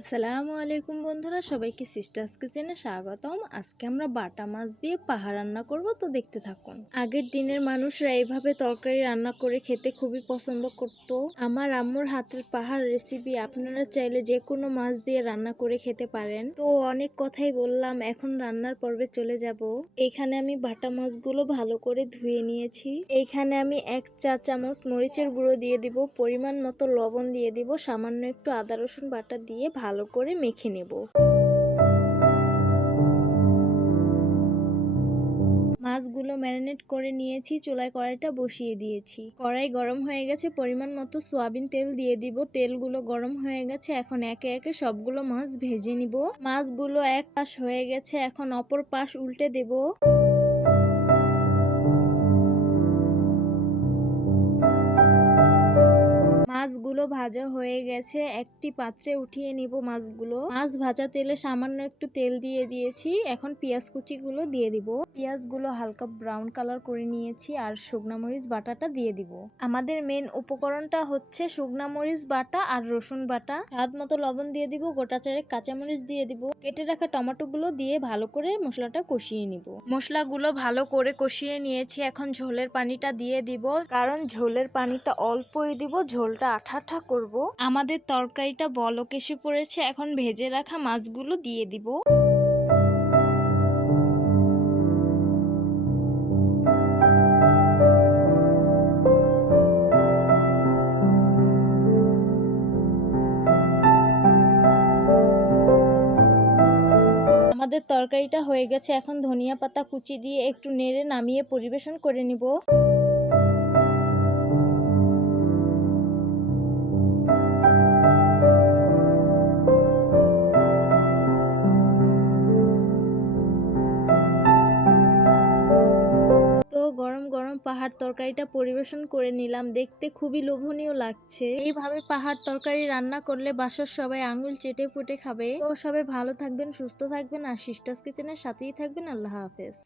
আসসালামু আলাইকুম বন্ধুরা, সবাইকে সিস্টার্স কিচেনে স্বাগতম। আজকে আমরা বাটা মাছ দিয়ে পাহা রান্না করব, তো দেখতে থাকুন। আগের দিনের মানুষরা এইভাবে তরকারি রান্না করে খেতে খুবই পছন্দ করত। আমার আম্মুর হাতের পাহাড় রেসিপি আপনারা চাইলে যে কোনো মাছ দিয়ে রান্না করে খেতে পারেন। তো অনেক কথাই বললাম, এখন রান্নার পর্বে চলে যাব। এখানে আমি বাটা মাছগুলো ভালো করে ধুয়ে নিয়েছি। এইখানে আমি এক চা চামচ মরিচের গুঁড়ো দিয়ে দিব, পরিমাণ মতো লবণ দিয়ে দিব, সামান্য একটু আদা রসুন বাটা দিয়ে করে মেখে নেব। মাছগুলো ম্যারিনেট করে নিয়েছি, চুলায় কড়াইটা বসিয়ে দিয়েছি। কড়াই গরম হয়ে গেছে, পরিমাণ মতো সোয়াবিন তেল দিয়ে দিব। তেলগুলো গরম হয়ে গেছে, এখন একে একে সবগুলো মাছ ভেজে নিব। মাছগুলো এক পাশ হয়ে গেছে, এখন অপর পাশ উল্টে দেব। মাছগুলো ভাজা হয়ে গেছে। একটি পাত্রে উঠিয়ে নিব মাছগুলো। মাছ ভাজা তেলে সামান্য একটু তেল দিয়ে দিয়েছি। এখন পেঁয়াজ কুচিগুলো দিয়ে দিব। পেঁয়াজগুলো হালকা ব্রাউন কালার করে নিয়েছি আর শুকনা মরিচ বাটাটা দিয়ে দিব। আমাদের মেন উপকরণটা হচ্ছে শুকনা মরিচ বাটা আর রসুন বাটা। স্বাদ মতো লবণ দিয়ে দিব, গোটা চারেক কাঁচামরিচ দিয়ে দিব। কেটে রাখা টমেটোগুলো দিয়ে ভালো করে মশলাটা কষিয়ে নিব। মশলাগুলো ভালো করে কষিয়ে নিয়েছি। এখন ঝোলের পানিটা দিয়ে দিব। কারণ ঝোলের পানিটা অল্পই দিব, ঝোলটা আঠা আঠা করব। আমাদের তরকারিটা বলক এসে পড়েছে, এখন ভেজে রাখা মাছগুলো দিয়ে দিব। আমাদের তরকারিটা হয়ে গেছে, এখন ধনিয়া পাতা কুচি দিয়ে একটু নেড়ে নামিয়ে পরিবেশন করে নিব। পাহাড় তরকারিটা পরিবেশন করে নিলাম। দেখতে খুবই লোভনীয় লাগছে। এইভাবে পাহাড় তরকারি রান্না করলে বাসার সবাই আঙুল চেটে পুটে খাবে। তো সবাই ভালো থাকবেন, সুস্থ থাকবেন, আর সিস্টাস কিচেনের সাথেই থাকবেন। আল্লাহ হাফেজ।